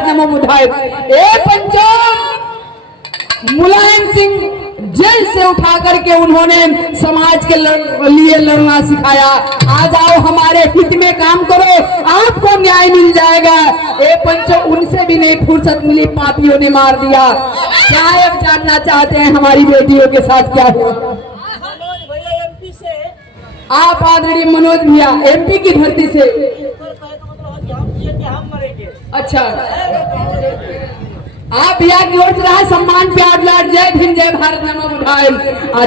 भारत नमो बुद्धाय। ए पंचो, मुलायम सिंह जेल से उठा करके उन्होंने समाज के लिए लड़ना सिखाया। आज आओ हमारे हित में काम करो, आपको न्याय मिल जाएगा। ए पंचो, उनसे भी नहीं फुर्सत मिली, पापियों ने मार दिया। क्या अब जानना चाहते हैं हमारी बेटियों के साथ क्या हुआ? आप आदरणीय मनोज भैया एमपी की धरती से। अच्छा, आप भैया की ओर से रहा सम्मान प्यार लाड, जय भीम जय भारत नमो बुद्धाय।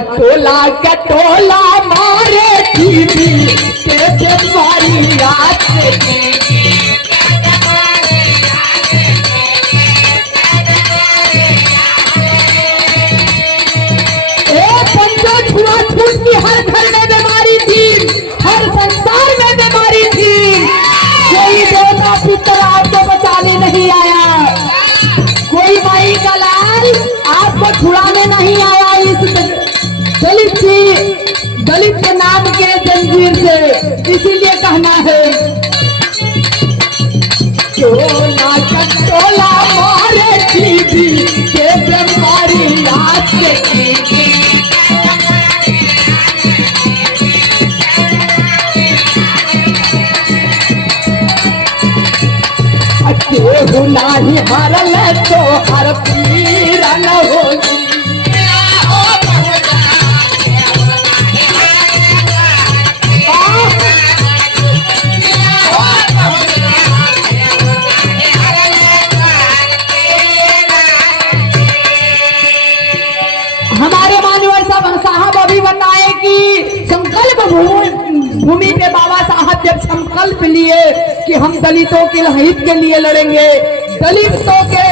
टोला के टोला मारे टीवी के मारी रात से छुआछूत की हर घर में बीमारी थी, हर संसार में बीमारी थी। कोई देवता पितर आपको बचाने नहीं आया, कोई माई का लाल आपको छुड़ाने नहीं आया इस दलित के नाम के जंजीर से। इसीलिए कहना है टोला का टोला मारे टीवी के बीमारी रात से। नहीं हरल तो हर पीर न होगी। हमारे मानवर साहब अभी बताए कि संकल्प भूमि पे बाबा साहब जब संकल्प लिए कि हम दलितों के हित के लिए लड़ेंगे, दलितों के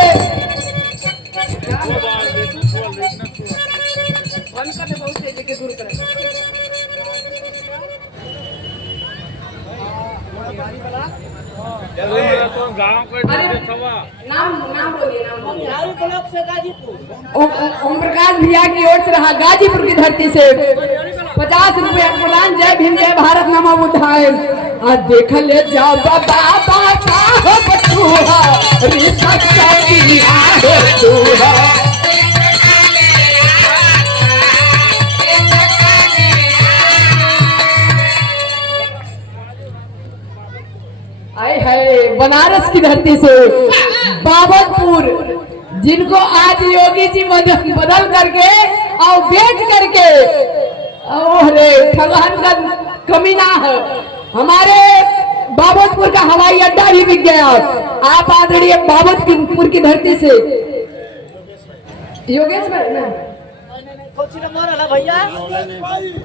ओम प्रकाश भैया की ओर से रहा गाजीपुर की धरती से 50 रुपया प्रदान। जय भीम जय भारत नमो बुद्धाय। देख ले जाओ बाबा साहब आए है बनारस की धरती से बाबतपुर, जिनको आज योगी जी बदल करके और बेच करके ठगान का कमीना है। हमारे बाबतपुर का हवाई अड्डा भी बिक गया। आप आदरणीय बाबतपुर की धरती से योगेश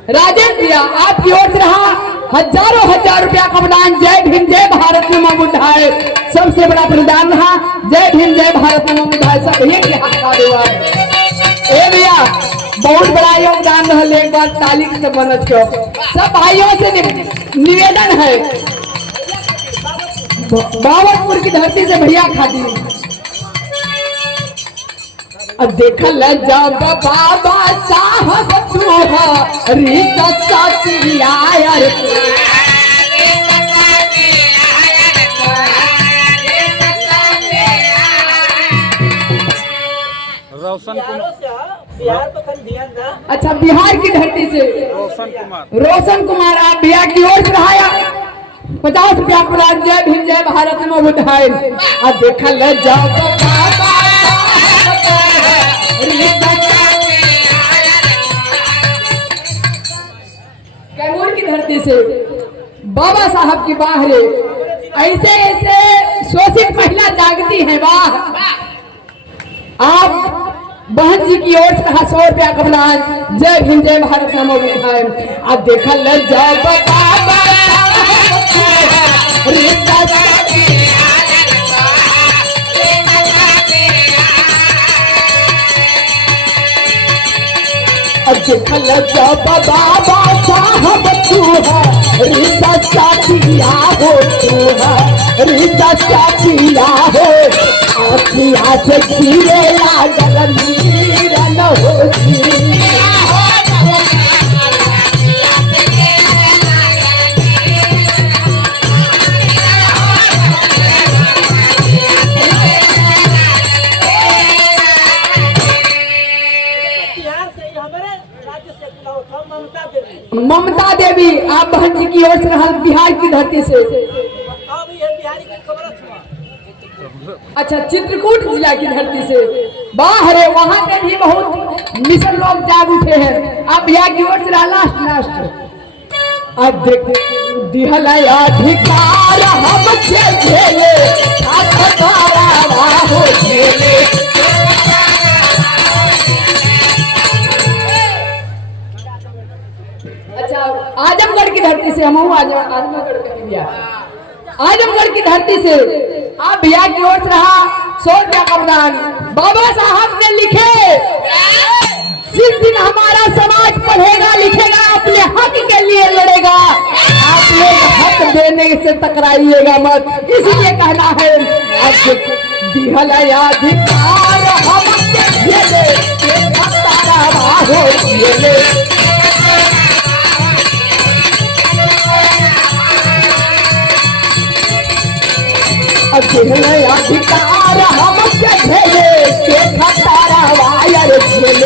राजेश भैया आपकी ओर से रहा हजार रुपया का प्रदान। जय भीम जय भारत नमो बुद्धाय। सबसे बड़ा प्रदान रहा जय भीम जय भारत नमो बुद्धाय। सब एक भैया बहुत बड़ा योगदान रहा। एक बार ताली से बनत क्यों सब भाइयों से निवेदन है, बाबतपुर की धरती से भैया खाती देखल जब बाबा साहब रोशन अच्छा बिहार की धरती से रोशन कुमार आप भैया की ओर से रहा 50 रुपया प्रदान। जय भीम जय भारत नमो बुद्धाय। देखल जब बाबा कैमूर की धरती से बाबा साहब की बाहरे ऐसे ऐसे शोषित महिला जागती है। वाह, आप बहन जी की ओर से 100 रुपया का प्रदान। जय भीम जय भारत नमो बुद्धाय। आप देखल जब बाबा देखल जब बाबा साहब तू है रिश्ता चाचिया हो, तू है रिश्ता चाचिया हो। आँखिया से गिरे लागल नीर न होती। ममता देवी आप बहन जी की ओर से रहल बिहार की धरती से। अच्छा, चित्रकूट जिला की धरती से। वाह रे, वहां पे भी बहुत मिशन लोग जाग उठे हैं। आप बिहार की ओर से रहा लास्ट दिहल अधिकार हम झेले हो झेले। अच्छा, आजमगढ़ की धरती से हम आजमगढ़ के भैया, आजमगढ़ की धरती से आप भैया की ओर से रहा सोनिया प्रधान। बाबा साहब ने लिखे, जिस दिन हमारा समाज पढ़ेगा लिखेगा अपने हक के लिए लड़ेगा, आप लोग हक देने से टकराइएगा मत, इसलिए कहना है अब दिहल अधिकार हम झेले हो झेले। अधिकार हम झेले के खतरा वायर झेले।